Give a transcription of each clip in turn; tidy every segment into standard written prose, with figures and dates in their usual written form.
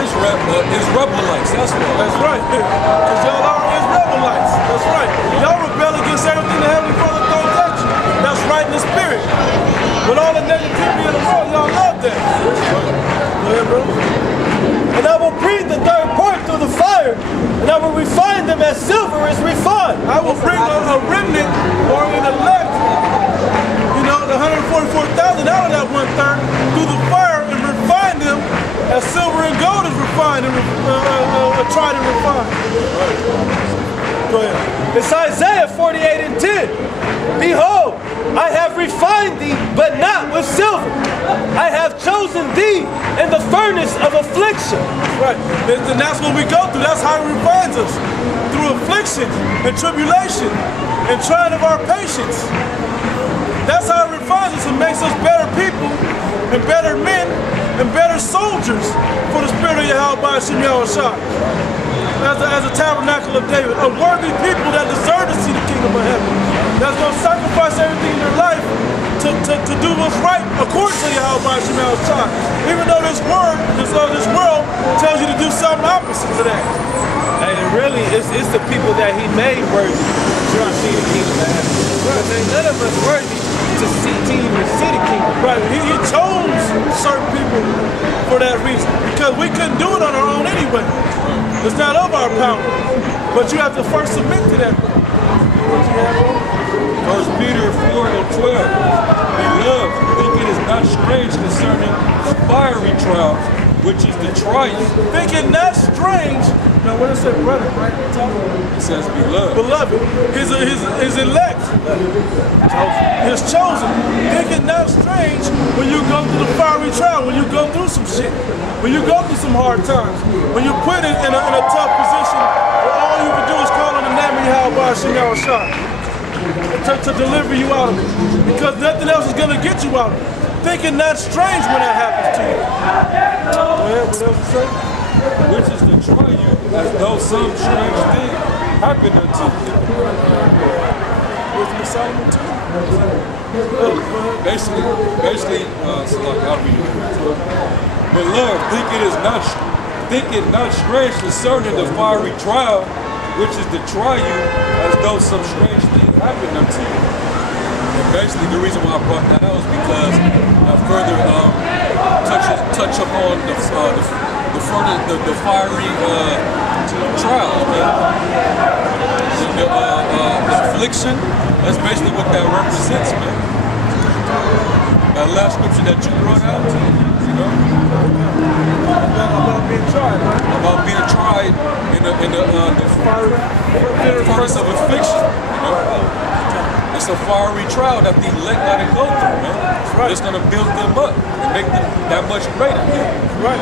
Israelites, that's why. That's right. Because y'all are Israelites. That's right. Y'all rebel against everything the Heavenly Father throws at you. That's right in the spirit. With all the negativity in the world, y'all love that. Go ahead, bro. And I will breathe the third part through the fire, and I will refine them as silver is refined. I will bring a remnant or an elect, you know, the 144,000 out of that 1/3 through the fire and refine them as silver and gold is refined and tried and refined. Go ahead. It's Isaiah 48:10. Behold, I have refined thee, but not with silver. I have chosen thee in the furnace of affliction. Right. And that's what we go through. That's how he refines us. Through affliction and tribulation and trying of our patience. That's how it refines us and makes us better people and better men and better soldiers for the spirit of Yahweh Shem Yahushua. As a tabernacle of David, a worthy people that deserve to see the kingdom of heaven. That's going to sacrifice everything in their life to do what's right according to Yahweh Shem Yahushua. Even though this world tells you to do something opposite to that. And really, it's the people that he made worthy to see the kingdom of heaven. Because ain't none of us worthy to even see the kingdom. Right. He chose certain people for that reason. Because we couldn't do it on our own anyway. It's not of our power. But you have to first submit to that. 1 Peter 4:12. Beloved, think it is not strange concerning the fiery trials, which is the trial. Think it not strange. Now what does it say, brother? Right? It says beloved. Beloved. His elect. His chosen. Think it not strange when you go through the fiery trial, when you go through some shit, when you go through some hard times, when you're put in a tough position where all you can do is call on the name of Yahweh Shem Yahushua to deliver you out of it. Because nothing else is going to get you out of it. Think it not strange when that happens to you. Go ahead, what else to say? Which is to try you as though some strange thing happened unto you. Wisdom of Solomon too. Basically, so like how we do it. Beloved, think it not strange concerning the fiery trial, which is to try you as though some strange thing happened unto you. And basically, the reason why I brought that out is because I further touch upon the fiery trial, the affliction. That's basically what that represents, man. That last scripture that you brought out, you know, About being tried, right? about being tried in the furnace of affliction, you know. It's a fiery trial that the elect gotta go through, man. Right. It's gonna build them up and make them that much greater. Right.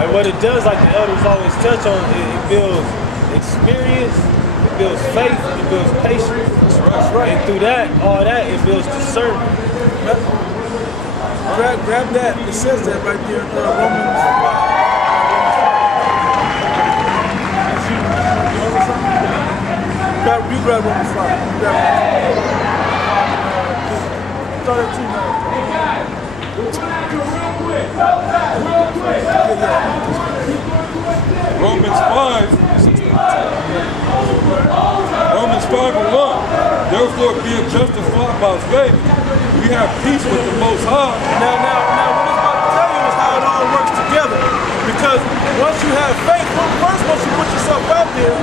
And what it does, like the elders always touch on, it builds experience, it builds faith, it builds patience. That's right. And through that, all that, it builds discernment. Grab that. It says that right there. Romans 5. You grab Romans 5. You grab Romans 5. Start at 2 now. Romans 5:1. Therefore, being justified by faith, we have peace with the Most High. Now, what I'm about to tell you is how it all works together. Because once you have faith, first once you put yourself out there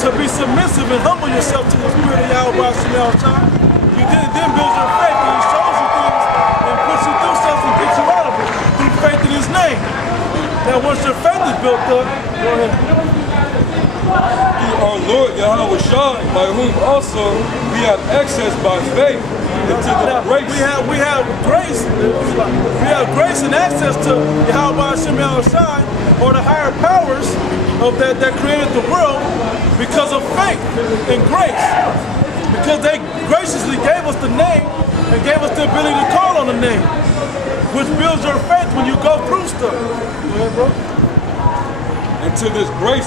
to be submissive and humble yourself to the Spirit of Yahweh Shem Yahushua, you then build your faith and he shows you things and puts you through stuff and gets you out of it through faith in his name. Now, once your faith is built up, go ahead. Through our Lord Yahweh Shai, by whom also we have access by faith into the grace. We have grace. We have grace and access to Yahweh Shem Yahushua, or the higher powers of that created the world, because of faith and grace. Because they graciously gave us the name and gave us the ability to call on the name, which builds your faith when you go through stuff. Go ahead, bro. And to this grace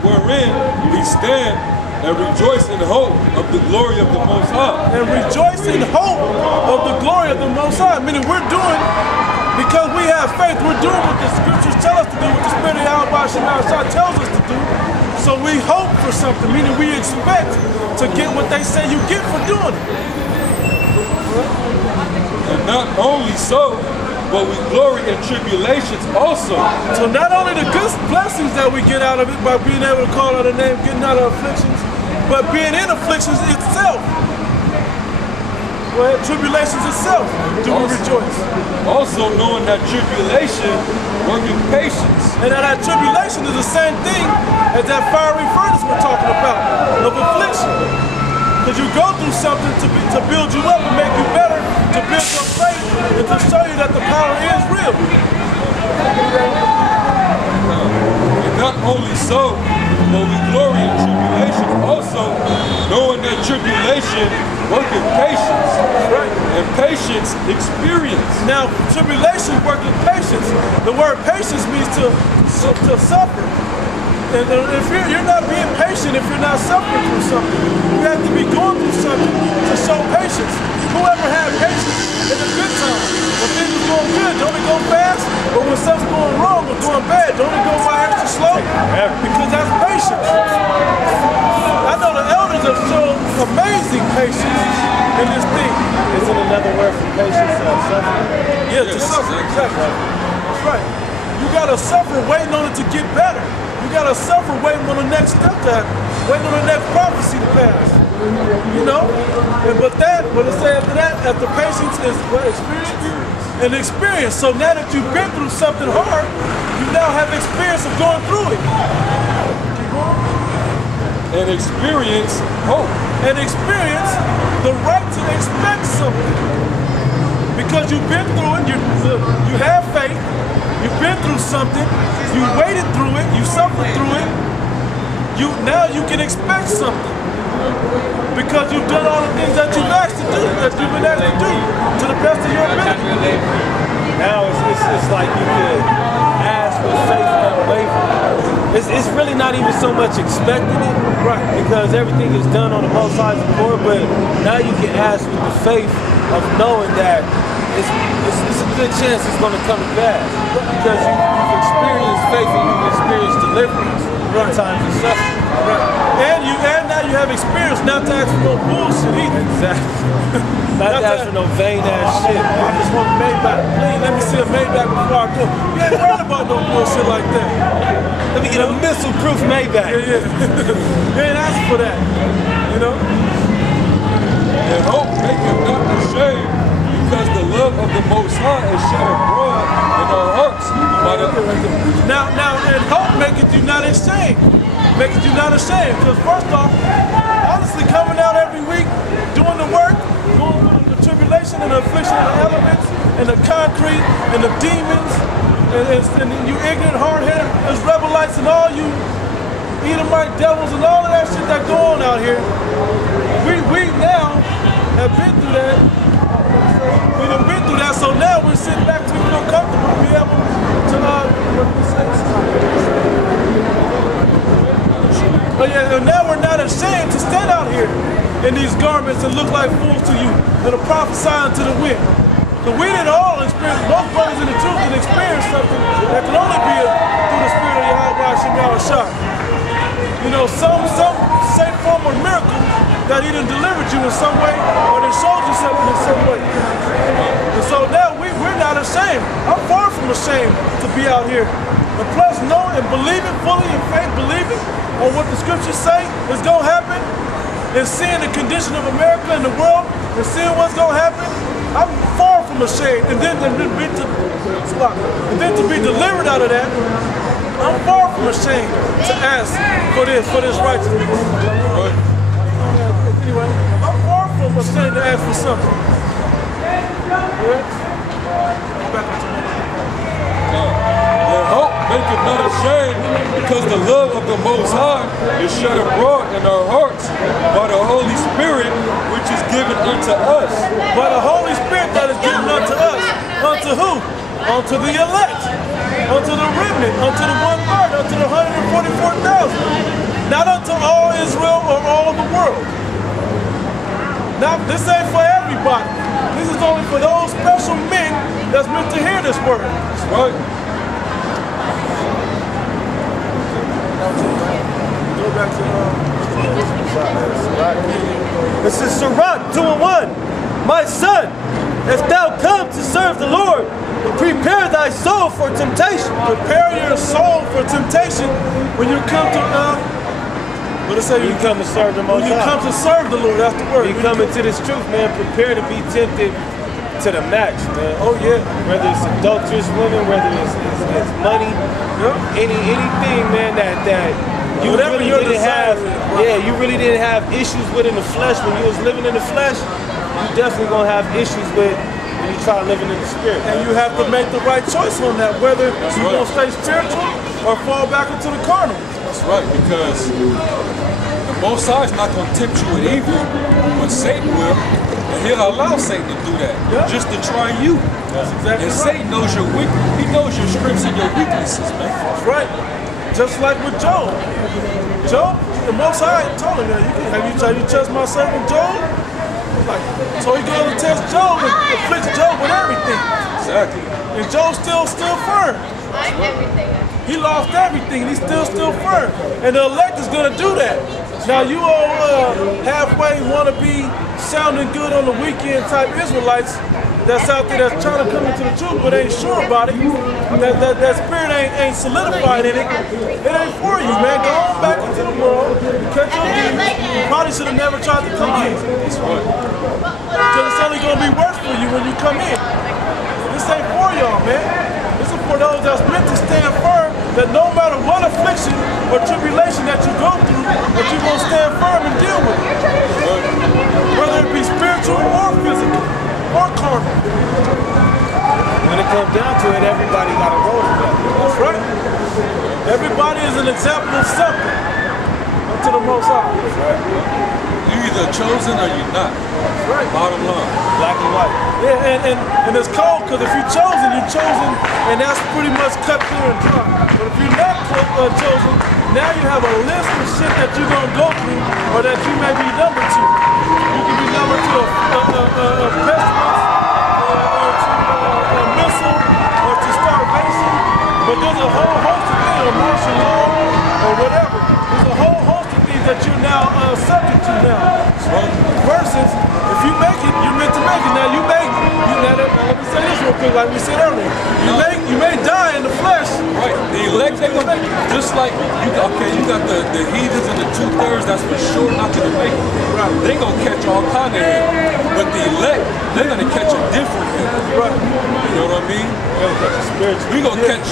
wherein we stand and rejoice in hope of the glory of the Most High. And rejoice in hope of the glory of the Most High. Meaning we're doing Because we have faith, we're doing what the scriptures tell us to do, what the Spirit of Yahweh Shemashah tells us to do. So we hope for something, meaning we expect to get what they say you get for doing it. And not only so, but we glory in tribulations also. So not only the good blessings that we get out of it by being able to call out a name, getting out of afflictions, but being in afflictions itself. Well, tribulations itself, do we rejoice. Also knowing that tribulation working patience. And that tribulation is the same thing as that fiery furnace we're talking about, of affliction. Because you go through something to build you up and make you better, to build your faith, and to show you that the power is real. And not only so, but we glory in tribulation also, knowing that tribulation working patience. Right. And patience experience. Now, tribulation working patience. The word patience means to suffer. And if you're not being patient, if you're not suffering through something, you have to be going through something to show patience. Whoever had patience in a good time, when things are going good, don't it go fast? But when something's going wrong or going bad, don't it go by extra slow? Because that's patience. I know the elders have shown amazing patience in this thing. Isn't another word for patience suffering? Yeah, to suffer, exactly. That's right. You gotta suffer waiting on it to get better. You gotta suffer waiting on the next step to happen, waiting on the next prophecy to pass. You know? But it say after that, after patience is what? Experience? An experience. So now that you've been through something hard, you now have experience of going through it. Keep going. And experience hope. And experience the right to expect something. Because you've been through it, you have faith, you've been through something, you waited through it, you suffered through it, now you can expect something. Because you've done all the things that you've asked to do, that you've been asked to do, to the best of your ability. Now it's like you could ask with faith unwavering. It's really not even so much expecting it, Right. because everything is done on the Most High's accord, but now you can ask with the faith of knowing that it's a good chance it's going to come to pass. Because you've experienced faith and you've experienced deliverance in times of suffering. Right. And now you have experience not to ask for no bullshit either. Exactly. Not to ask for no vain ass shit. I just want a Maybach. Please let me see a Maybach before I go. You ain't worried about no bullshit like that. Let me get a missile-proof Maybach. Yeah. You ain't asking for that. You know? And hope make him not ashamed, because the love of the Most High is shed abroad in our hearts by the Now, and hope maketh you not ashamed. Maketh you not ashamed. Because first off, honestly, coming out every week, doing the work, going through the tribulation and the affliction of the elements, and the concrete, and the demons, and you ignorant, hard-headed Israelites, and all you Edomite devils, and all of that shit that go on out here. We now have been through that. We done been through that, so now we're sitting back to feel comfortable to be able to, but yeah, and now we're not ashamed to stand out here in these garments and look like fools to you and to prophesy unto the wind. Because we didn't all experience, most brothers in the truth didn't experience something that can only be through the Spirit of Yahweh Hashem Yahushua. You know, some same form of miracle that he done delivered you in some way or they showed you something in some way. And so now we're not ashamed. I'm far from ashamed to be out here. And plus knowing and believing fully in faith, believing on what the scriptures say is going to happen, and seeing the condition of America and the world and seeing what's going to happen, I'm far from ashamed. And then to be delivered out of that, I'm far from ashamed to ask for this righteousness. Anyway, I'm far from ashamed to ask for something. And hope make him not ashamed, because the love of the Most High is shed abroad in our hearts by the Holy Spirit, which is given unto us. By the Holy Spirit that is given unto us. Unto who? Unto the elect. Unto the remnant. Unto the 1/3. Unto the 144,000. Not unto all Israel or all the world. Now, this ain't for everybody. This is only for those special men that's meant to hear this word. That's right. Go back to This is Sirach 2:1. My son, if thou come to serve the Lord, prepare thy soul for temptation. prepare your soul for temptation when you come to what it say? You come to serve the Most When you High. come to serve the Lord, that's the word. You come into this truth, man. Prepare to be tempted to the max, man. Oh yeah. Whether it's adulterous women, whether it's money, anything, man, that you Whatever really your didn't desire have. is, Yeah, you really didn't have issues with in the flesh when you was living in the flesh. You definitely gonna have issues with when you try living in the spirit. And you have to make the right choice on that, whether you right. gonna stay spiritual or fall back into the carnal. That's right, because the Most High is not going to tempt you with evil, but Satan will. And he'll allow Satan to do that, Yeah. just to try you. That's exactly And right. Satan knows your he knows your strengths and your weaknesses, man. That's right. Just like with Job. Job, the Most High told him, have you touched my servant Job? Like, so he goes to test Job and afflicts Job with everything. Exactly. And Job still firm. He lost everything. He's still firm. And the elect is going to do that. Now you all halfway want to be sounding good on the weekend type Israelites that's out there that's trying to come into the truth but ain't sure about it. That spirit ain't solidified in it. It ain't for you, man. Go on back into the world. Catch your demons. You probably should have never tried to come in. That's right. Because it's only going to be worse for you when you come in. This ain't for y'all, man. This is for those that's meant to stand firm, that no matter what affliction or tribulation that you go through, that you're going to stand firm and deal with it. Whether it be spiritual or physical or carnal. When it comes down to it, everybody got a role to play. That's right. Everybody is an example of something unto the Most High. You're either chosen or you're not. That's right. Bottom line. Black and white. Yeah, and it's cold because if you're chosen, and that's pretty much cut through and dry. But if you're not chosen, now you have a list of shit that you're going to go through or that you may be numbered to. You can be numbered to a pestilence, or to a missile, or to starvation. But there's a whole host of things, or martial law, or whatever. There's a whole host of things that you're now subject to now. Versus, if you make it, you're meant to make it. Now let me say this real quick, like we said earlier. You may die in the flesh. Right. The elect, they gonna just like you got the heathens and the 2/3 that's for sure not gonna make it. Right. They gonna catch all kind of hell. But the elect, they're gonna catch a different hell. Right. You know what I mean? We gonna Yeah. catch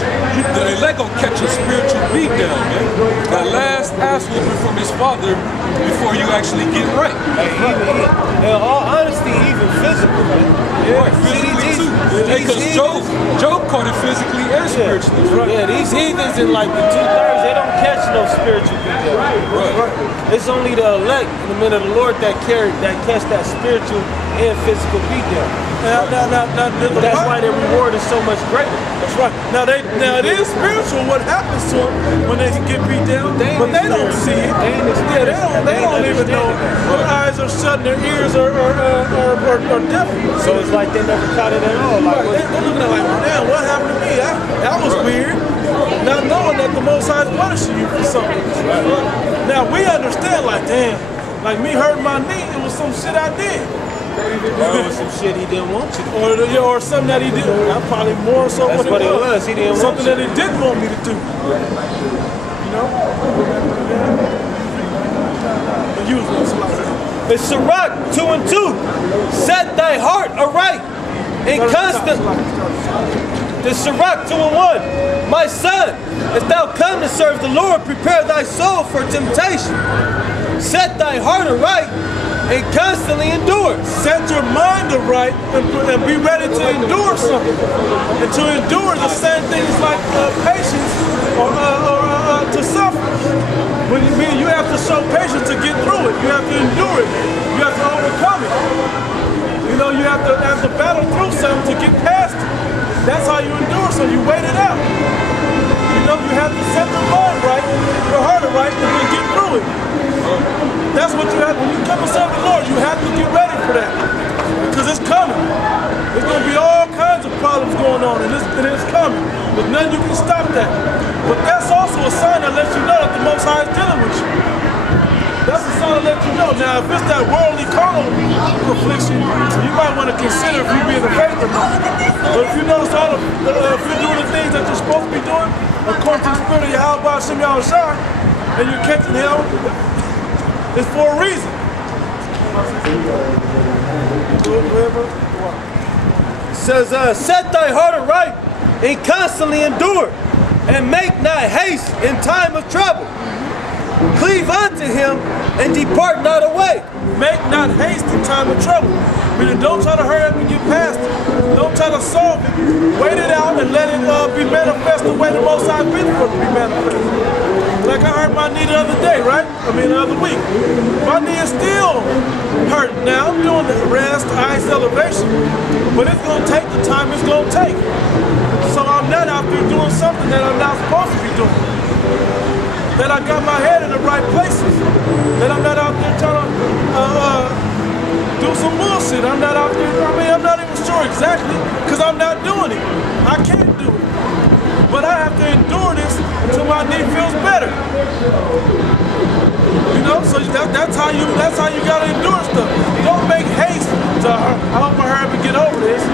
the elect gonna catch a spiritual beat down, man. That last ass whooping from his father before you actually get right. Hey, in all honesty, even physical, man. Right, physically too. Because Job caught it physically and spiritually. Yeah, these heathens in like the 2/3, they don't catch no spiritual beat. Right. It's only the elect in the men of the Lord that catch that spiritual and physical beat down. That's why their reward is so much greater. That's right. Now it is spiritual what happens to them when they get beat down, but they don't see it. They don't even know. Their eyes are shut and their ears are deaf. So it's like they never caught it at all. Like, Right. They're looking at like, damn, what happened to me? That was weird. Not knowing that the Most High is punishing you for something. Now we understand, like, damn, like me hurting my knee, it was some shit I did. or it was some shit he didn't want you to do. Or something that he did. Probably more so That's what it was. He didn't want something you. that he didn't want me to do. You know? But usually it's like that. It's Sirach 2:2. Set thy heart aright and constant. The Sirach 2:1. My son, if thou come to serve the Lord, prepare thy soul for temptation. Set thy heart aright and constantly endure. Set your mind aright and be ready to endure something. And to endure the same thing is like patience or to suffer. When you have to show patience to get through it. You have to endure it. You have to overcome it. You know, you have to battle through something to get past it. That's how you endure, so you wait it out. You know, you have to set the mind right, your heart right, and then get through it. That's what you have. When you come to serve the Lord, you have to get ready for that. Because it's coming. There's going to be all kinds of problems going on, and it's coming. But nothing you can stop that. But that's also a sign that lets you know that the Most High is dealing with you. That's a sign to let you know. Now, if it's that worldly carnal affliction, you might want to consider if you're being a faith or not. But if you notice if you're doing the things that you're supposed to be doing, according to the spirit of Yahweh Shem Yahushua, and you're catching hell, it's for a reason. It says, set thy heart aright and constantly endure, and make not haste in time of trouble. Cleave unto him and depart not away. Make not haste in time of trouble. Meaning, don't try to hurry up and get past it. Don't try to solve it. Wait it out and let it be manifest the way the Most High been for it to be manifest. Like I hurt my knee the other day, right? The other week. My knee is still hurting. Now I'm doing the rest, ice elevation, but it's gonna take the time it's gonna take. So I'm not out there doing something that I'm not supposed to be doing. That I got my head in the right places. That I'm not out there trying to do some bullshit. I'm not out there, I'm not even sure exactly, because I'm not doing it. I can't do it. But I have to endure this until my knee feels better. You know, so that's how you gotta endure stuff. Don't make haste to, I hope I hurry up and get over this.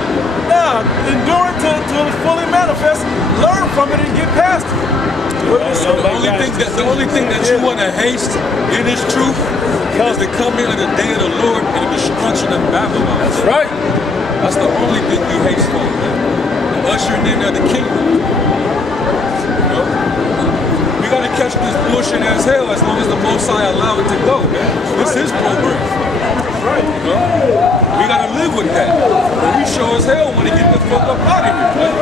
Nah, endure it till it's fully manifest, learn from it and get past it. The only thing that you want to haste in this truth is the coming of the day of the Lord and the destruction of Babylon. That's right. That's the only thing we haste for, man. The ushering in of the kingdom. You know? We gotta catch this bullshit as hell as long as the Most High allow it to go, man. This is program. Right. You know? We gotta live with that. But we sure as hell want to get the fuck up out of here, man.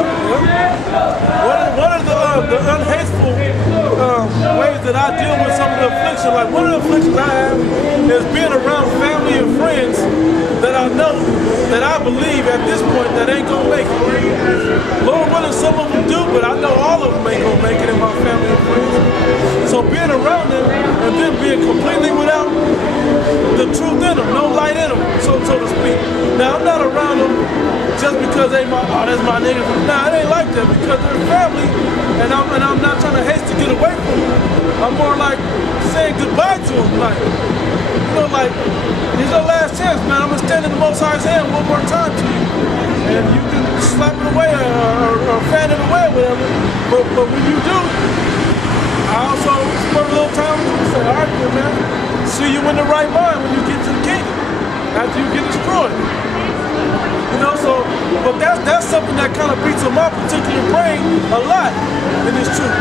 One of the unhateful ways that I deal with some of the affliction, like one of the afflictions I have is being around family and friends that I know, that I believe at this point that ain't gonna make it. Lord willing, some of them do, but I know all of them ain't gonna make it in my family and friends. So being around them and then being completely without the truth in them, no light in them, so to speak. Now I'm not around them just because that's my nigga. Nah, it ain't like that, because they're family, and I'm not trying to haste to get away from them. I'm more like saying goodbye to them, like, you know, like, it's your last chance, man. I'm gonna stand in the Most High's hand one more time to you, and you can slap it away or fan it away or whatever. But when you do, I also spend a little time with you and say, all right, good man, see you in the right mind when you get to the kingdom after you get destroyed. You know, so, but that's something that kind of beats on my particular brain a lot in this truth.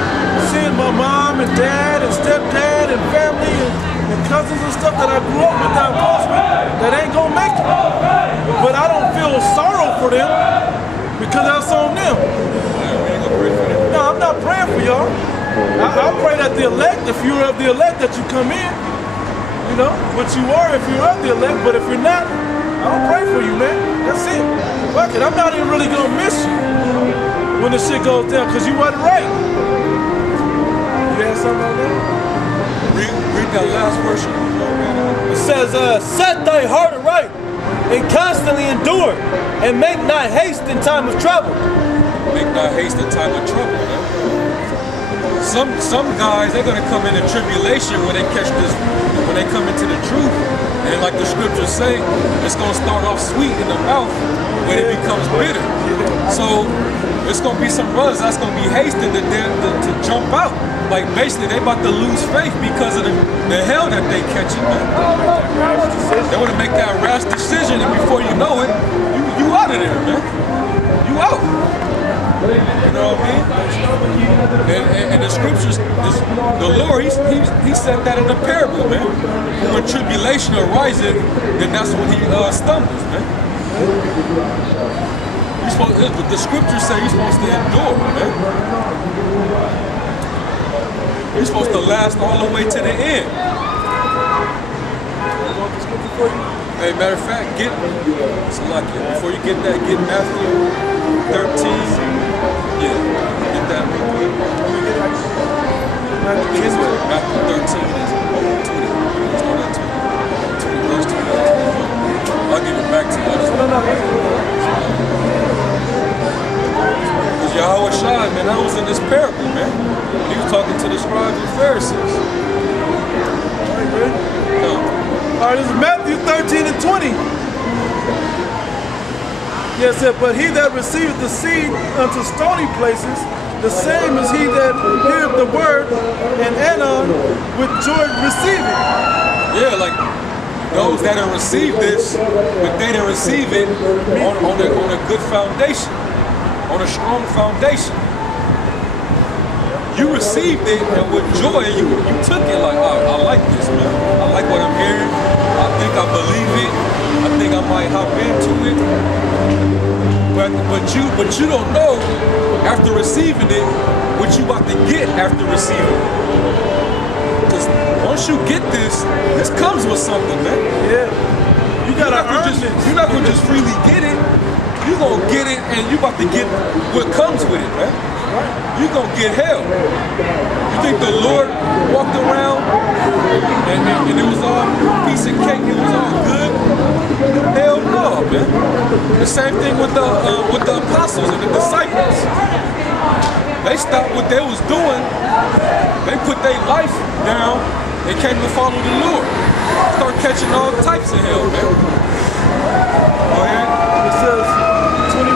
Seeing my mom and dad and stepdad and family and cousins and stuff that I grew up with down close with that ain't gonna make it. But I don't feel sorrow for them because that's on them. No, I'm not praying for y'all. I pray that the elect, if you're of the elect, that you come in, you know, which you are if you're of the elect, but if you're not, I don't pray for you, man. That's it. Fuck it, I'm not even really gonna miss you when the shit goes down, because you wasn't right. You had something like that? Read that last verse. It says, set thy heart aright and constantly endure, and make not haste in time of trouble. Make not haste in time of trouble, man. Some guys, they're gonna come into tribulation when they catch this, when they come into the truth. And like the scriptures say, it's gonna start off sweet in the mouth when it becomes bitter. So it's gonna be some brothers that's gonna be hasting to jump out. Like basically they about to lose faith because of the hell that they catching, man. They wanna make that rash decision, and before you know it, you out of there, man. You out. You know what I mean? And the scriptures, the Lord, he said that in a parable, man. When tribulation arises, then that's when he stumbles, man. The scriptures say you're supposed to endure, man. You're supposed to last all the way to the end. Hey, matter of fact, before you get that, get Matthew 13. Yeah, get that real quick. Matthew 13 is 20. Start at 20. Verse 20. I'll give it back to you. All right, this is Matthew 13 and 20. Yes, it said, but he that receiveth the seed unto stony places, the same is he that heareth the word, and anon with joy receive it. Yeah, like those that have received this, but they didn't receive it on a good foundation, on a strong foundation. You received it, and with joy, you took it like, oh, I like this, man. I like what I'm hearing. I think I believe it. I think I might hop into it. But you don't know after receiving it what you about to get after receiving it. Because once you get this comes with something, man. Yeah. You gotta earn this. You're not gonna just freely get it. You're gonna get it, and you about to get what comes with it, man. You're gonna get hell. You think the Lord walked around and it was all piece of cake, it was all good? Hell no, man. The same thing with the apostles and the disciples. They stopped what they was doing. They put their life down and came to follow the Lord. Start catching all types of hell, man. Go ahead. It says 21,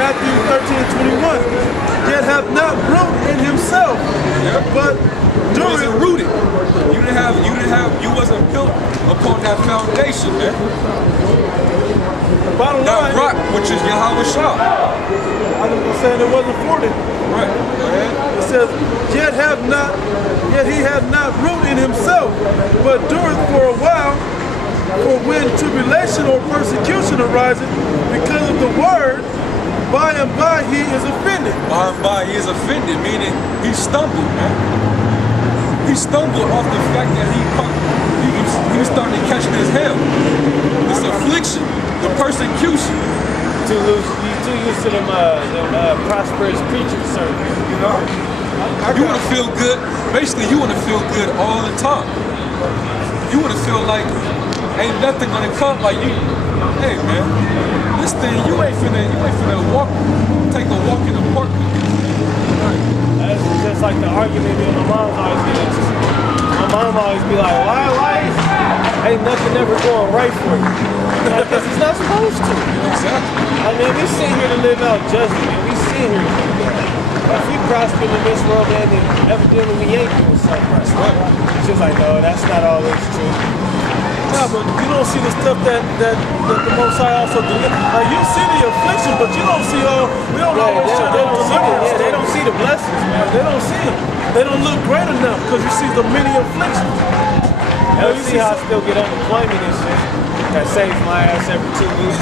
Matthew 13 and 21. Yet hath not root in himself, but You wasn't rooted. You wasn't built upon that foundation, man. Bottom That line, rock, which is Yahweh Shah. I was saying it wasn't for it. Right. Go ahead. It says, yet he hath not root in himself, but dureth for a while. For when tribulation or persecution arises because of the word, by and by he is offended. By and by he is offended, meaning he stumbled, man. He stumbled off the fact that he was starting to catch this hell, this affliction, the persecution. You too used to them prosperous preacher sermons, you know? You want to feel good. Basically, you want to feel good all the time. You want to feel like ain't nothing gonna come. Like you, hey man, this thing you ain't finna take a walk in the park with this. That's just like the argument me and my mom always get into. My mom always be like, why ain't nothing ever going right for you? Because it's not supposed to. Exactly. I mean, we sit here to live out judgment. We sit here to do that. If we prosper in this world, man, then evidently we ain't doing something right. She's like, no, that's not always true. No, but you don't see the stuff that the Most High also deliver. Like you see the affliction, but you don't see we don't always show they don't see deliverance. they don't see the blessings, man. They don't see it. They don't look great enough because you see the many afflictions. You know, you see how I still get unemployment and shit. That saves my ass every 2 weeks.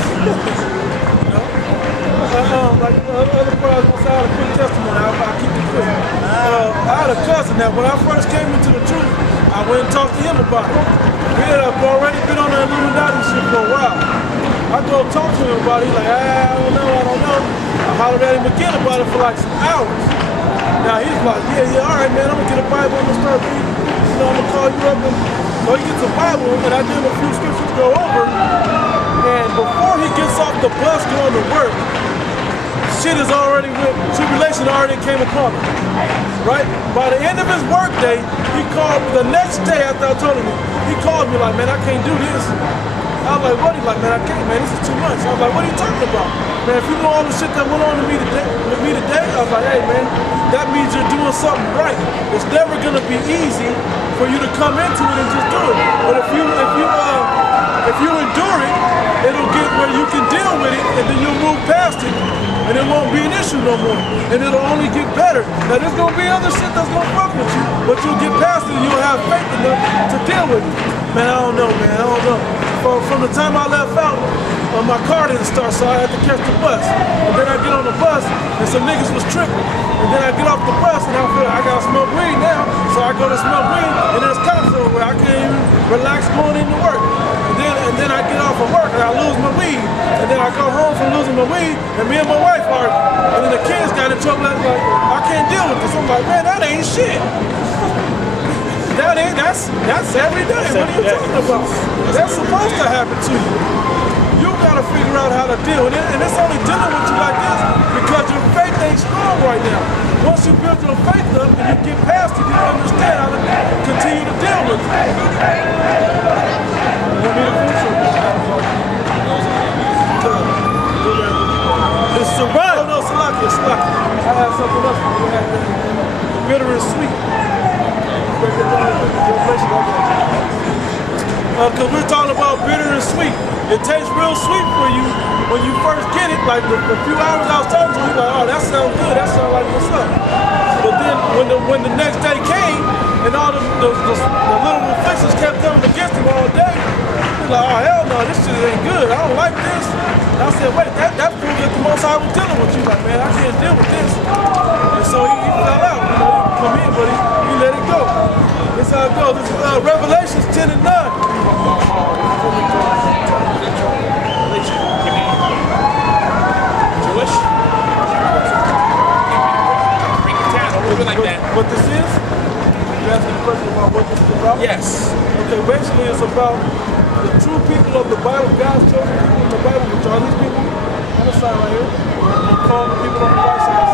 Like other brothers, I had a quick testimony. I'll keep it quick. I had a cousin that when I first came into the truth, I went and talked to him about it. We had already been on the Illuminati shit for a while. I go talk to him about it. He's like, I don't know. I hollered at him again about it for like some hours. Now he's like, yeah, all right, man, I'm gonna get a Bible, I'm gonna start reading. You know, I'm gonna call you up. So he gets a Bible, and I give him a few scriptures to go over. And before he gets off the bus going to work, shit is already with tribulation already came upon him. Right? By the end of his work day, he called me the next day after I told him, he called me like, man, I can't do this. I was like, what? He's like, man, I can't, man, this is too much. I was like, what are you talking about? Man, if you know all the shit that went on to me today, I was like, hey man, that means you're doing something right. It's never gonna be easy for you to come into it and just do it. But if you endure it, it'll get where you can deal with it, and then you'll move past it, and it won't be an issue no more, and it'll only get better. Now there's gonna be other shit that's gonna fuck with you, but you'll get past it, and you'll have faith enough to deal with it. Man, I don't know, man, I don't know. From the time I left out, my car didn't start, so I had to catch the bus. And then I get on the bus, and some niggas was tripping. And then I get off the bus, and I feel like I gotta smoke weed now, so I go to smoke weed, and there's cops over where I can't even relax going into work. And then I get off of work, and I lose my weed. And then I go home from losing my weed, and me and my wife argue. And then the kids got in trouble, and like, I can't deal with this. I'm like, man, that ain't shit. That's every day. What are you talking about? That's supposed to happen to you. You gotta figure out how to deal with it, and it's only dealing with you like this because your faith ain't strong right now. Once you build your faith up and you get past it, you understand how to continue to deal with it. something else. We had the bitter and sweet. Because we're talking about bitter and sweet. It tastes real sweet for you when you first get it. Like the few hours I was talking to you, like, oh, that sounds good. That sounds like what's up. But then when the next day came and all the little afflictions kept coming against him all day, he's like, oh, hell no, this shit ain't good. I don't like this. And I said, wait, that proves that the Most High was dealing with you. Like, man, I can't deal with this. And so he fell out. You know, he come in, but he let it go. That's how it goes. This is Revelations 10 and 9. Jewish? Break it down a little bit like that. What this is? You asking the question about what this is about? Yes. Okay, basically it's about the true people of the Bible, God's chosen people in the Bible, which are these people on the side right here. We're calling the people on the right side.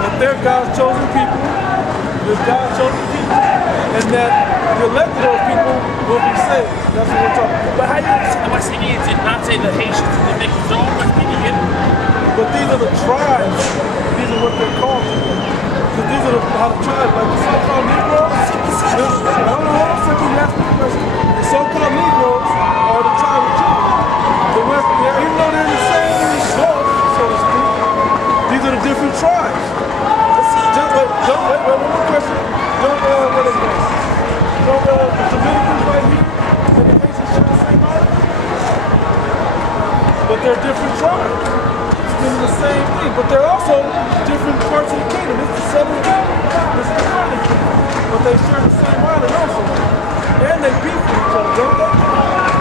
That they're God's chosen people. They're God's chosen people. And that the elect of those people will be saved. That's what we're talking about. But how you am I saying it did not say the Haitians and the Mexicans, they're all West Indian? But these are the tribes. These are what they're called. Because these are how the tribes, like the so-called Negroes. Hold on a second, you ask me a question. The so-called Negroes are the tribe of Judah. The West, even though they're in the same source, so to speak, these are the different tribes. Just wait, one more question. What is this? The Dominicans right here, and the Haitians share the same island. But they're different tribes. It's the same thing, but they're also different parts of the kingdom. This is the southern kingdom, this is the northern kingdom. But they share the same island also. And they beef with each other, don't they?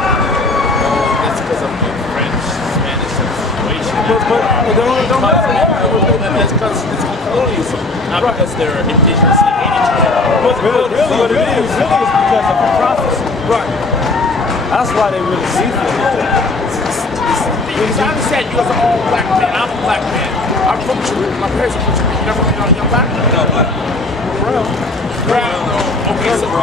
That's because of the French, Spanish situation. But they don't matter. That's because it's colonialism, not because they're indigenously hated each other. But really what it is because of the prophecy. right. That's why they really beef with each other. Because I understand you guys are all black men. I'm a black man. I'm from Chile. My parents are from Chile. You're from you're black? No, black. Brown. Okay, so No,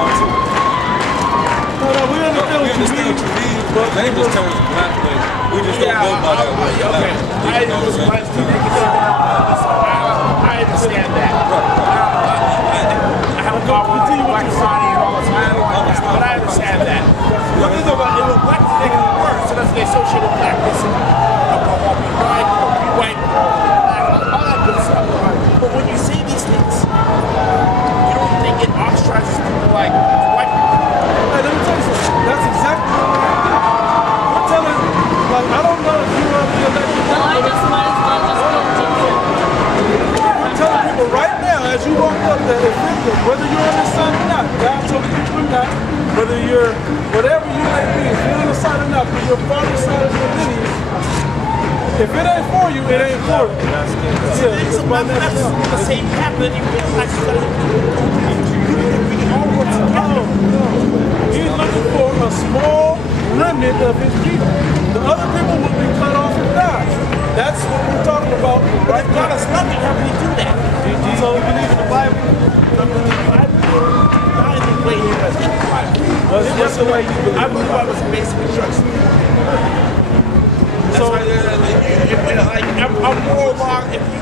we understand We what you understand mean. what you mean, but they just turn black, but we just don't go by that word. okay. I You know what I'm saying? I understand that. I have a problem with black society and all the time, but I understand that. But these are it was black niggas first, so that's what they associate with blackness and white, all that good stuff. But when you say these things, you don't think it ostracizes people like white people. Hey, let me tell you something. That's exactly what we're doing. We're telling, like, I don't know if you are the elected. We're telling people right now, as you walk up, that if whether you're on this side or not, God told you or not, whether you're whatever you may be, if you're on the side or not, but your father's side of your lineage, if it ain't for you, it ain't for you. It's the same happening. You realize that we all work together. He's looking for a small remnant of his people. The other people will be cut off and die. That's what we're talking about right God now. has nothing. How can he do that? So we believe in the Bible. God is the way he was in the Bible. What's the way you believe? I believe I was basic instruction. That's why, like, I'm more along if you